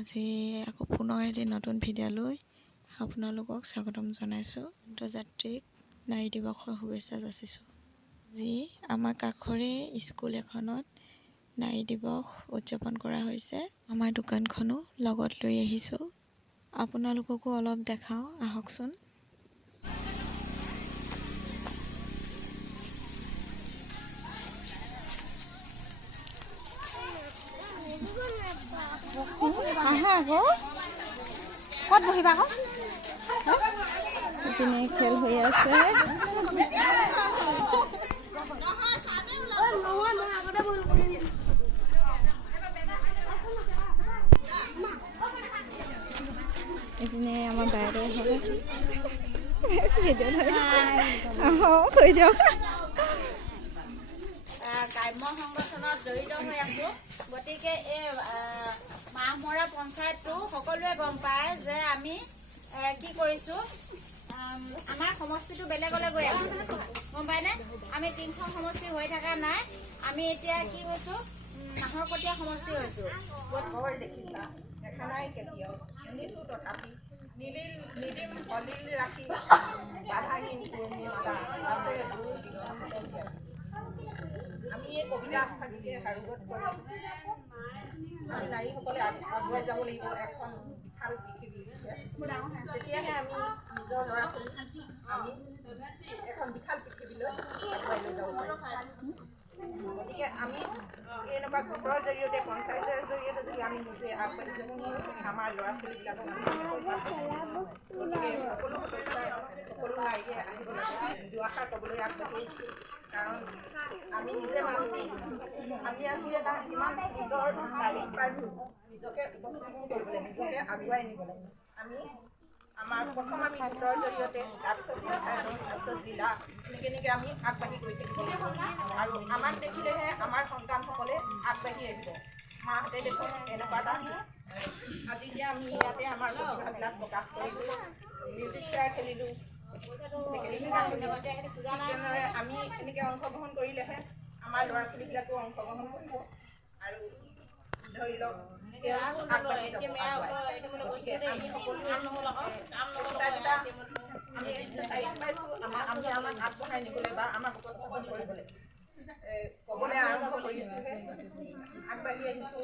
আজি আকৌ পুনৰ এটি নতুন ভিডিঅ' লৈ আপোনালোকক স্বাগতম জনাইছোঁ। আন্তৰ্জাতিক নাৰী দিৱসৰ শুভেচ্ছা যাচিছোঁ। আজি আমাৰ কাষৰে স্কুল এখনত নাৰী দিৱস উদযাপন কৰা হৈছে। আমাৰ দোকানখনো লগত লৈ আহিছোঁ। আপোনালোককো অলপ দেখাওঁ, আহকচোন। আহা আকৌ ক'ত বহিবা আকৌ এইপিনে খেল হৈ আছে। এইপিনে আমাৰ বাইদেউ হ'ব কৈ যাওক। গ্ৰাম্য সংগঠনত জড়িত হৈ আছো। গতিকে এই মাহমৰা পঞ্চায়তটো সকলোৱে গম পায় যে আমি কি কৰিছো, আমাৰ সমষ্টিটো বেলেগলৈ গৈ আছে, গম পায়নে? আমি 3খন সমষ্টি হৈ থকা নাই। আমি এতিয়া কি কৈছো, নাহৰকটীয়া সমষ্টি হৈছো। আমি এই কবিতা ভাষাটিকে সাৰোগত কৰি আমি নাৰীসকলে আগুৱাই যাব লাগিব এখন বিশাল পৃথিৱী। তেতিয়াহে আমি নিজৰ ল'ৰা ছোৱালী আমি এখন বিশাল পৃথিৱীলৈ আগুৱাই লৈ যাব পাৰিম। গতিকে আমি এনেকুৱা গোটৰ জৰিয়তে, পঞ্চায়তৰ জৰিয়তে যদি আমি নিজে আগবাঢ়ি যাব নোৱাৰোঁ, আমাৰ ল'ৰা ছোৱালীবিলাকক গতিকে সকলো নাৰীয়ে আহিব লাগে। দুআষাৰ ক'বলৈ আগবাঢ়ি আহিছোঁ, কাৰণ আমি নিজে মানুহ, আমি আজি এটা ইমান সুন্দৰ নাৰী পাইছোঁ। নিজকে উপস্থাপন কৰিবলৈ, নিজকে আগুৱাই নিবলৈ আমি প্ৰথম আমি গোটৰ জৰিয়তে, তাৰপিছত পঞ্চায়ত, তাৰপিছত জিলা, এনেকৈ আমি আগবাঢ়ি গৈ থাকিব লাগিব। আৰু আমাক দেখিলেহে আমাৰ সন্তানসকলে আগবাঢ়ি আহিব। মাহঁতে দেখোন এনেকুৱা এটা আজি এতিয়া আমি ইয়াতে আমাৰ প্ৰতিভাবিলাক প্ৰকাশ কৰিলোঁ, মিউজিক চেয়াৰ খেলিলোঁ। তেনেদৰে আমি এনেকৈ অংশগ্ৰহণ কৰিলেহে আমাৰ ল'ৰা ছোৱালীবিলাকেও অংশগ্ৰহণ কৰিব আৰু ধৰি লওক আগবাঢ়ি যাব। গতিকে আমি সকলোৱে আমি আমাক আগবঢ়াই নিবলৈ বা আমাক উপস্থাপন কৰিবলৈ ক'বলৈ আৰম্ভ কৰিছোঁহে, আগবাঢ়ি আহিছোঁ।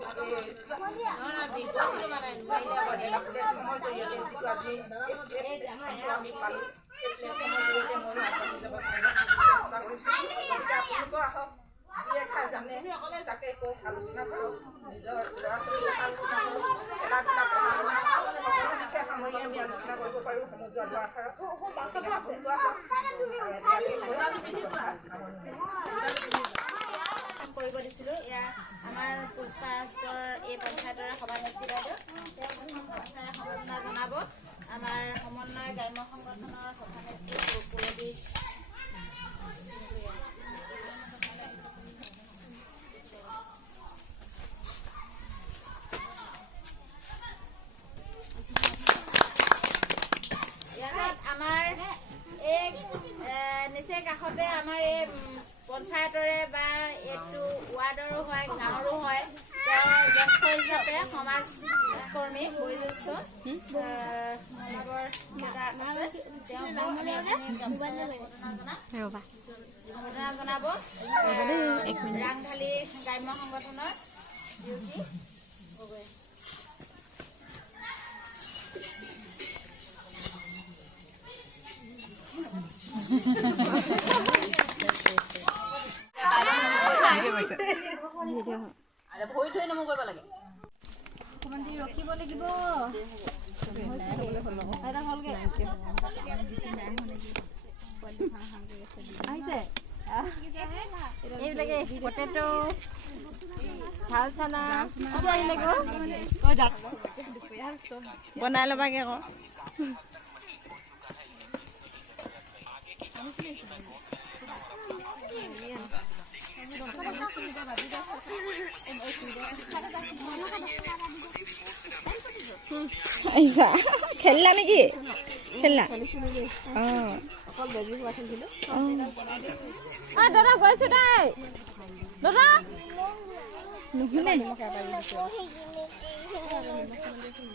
প্লেটফৰ্মৰ জৰিয়তে যিটো আজি আমি পালোঁ, সেই প্লেটফৰ্মৰ জৰিয়তে ময়ো আগবাঢ়ি যাব চেষ্টা কৰিছোঁ। গতিকে আপোনালোকেও আহক, যি এষাৰ জানে তাকে কৈ আলোচনা কৰক, নিজৰ ল'ৰা ছোৱালীক আলোচনা কৰক, খেলা ধূলা পঢ়া শুনা সকলো দিশে সামৰি আমি আলোচনা কৰিব পাৰোঁ সমজুৱা দুআষাৰত। কৰিব দিছিলোঁ। এয়া আমাৰ পুষ্পা ৰাজগড় এই পঞ্চায়তৰে সভানেত্ৰী বাইদেউ, তেওঁ প্ৰথম পঞ্চায়ত সম্বৰ্ধনা জনাব। আমাৰ সমন্বয় গ্ৰাম্য সংগঠনৰ সভানেত্ৰী পুৰবী আমাৰ এই নিচেই কাষতে আমাৰ এই পঞ্চায়তৰে বা এইটো ৱাৰ্ডৰো হয়, গাঁৱৰো হয়, তেওঁৰ জ্যেষ্ঠ হিচাপে সমাজ কৰ্মী বয়োজ্যেষ্ঠ আছে, তেওঁক সম্বৰ্ধনা জনাব। ৰাংঢালী গ্ৰাম্য সংগঠনৰ বিউটি গগৈ। ভৰি থৈ নমো কৰিব লাগে, ৰখিব লাগিব। এইবিলাকে পটেটো, ঝাল চানা আহিলে বনাই ল'বাগে আকৌ। খেলিলা নেকি? খেলিলা? দাদা গৈছো তাই দাদা নুশুনে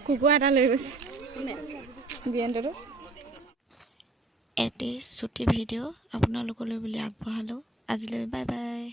কুকুৰা এটা লৈ গৈছে বিয়েন্দটো এটি ছুটি ভিডিঅ' আপোনালোকলৈ বুলি আগবঢ়ালোঁ আজিলৈ বাই বাই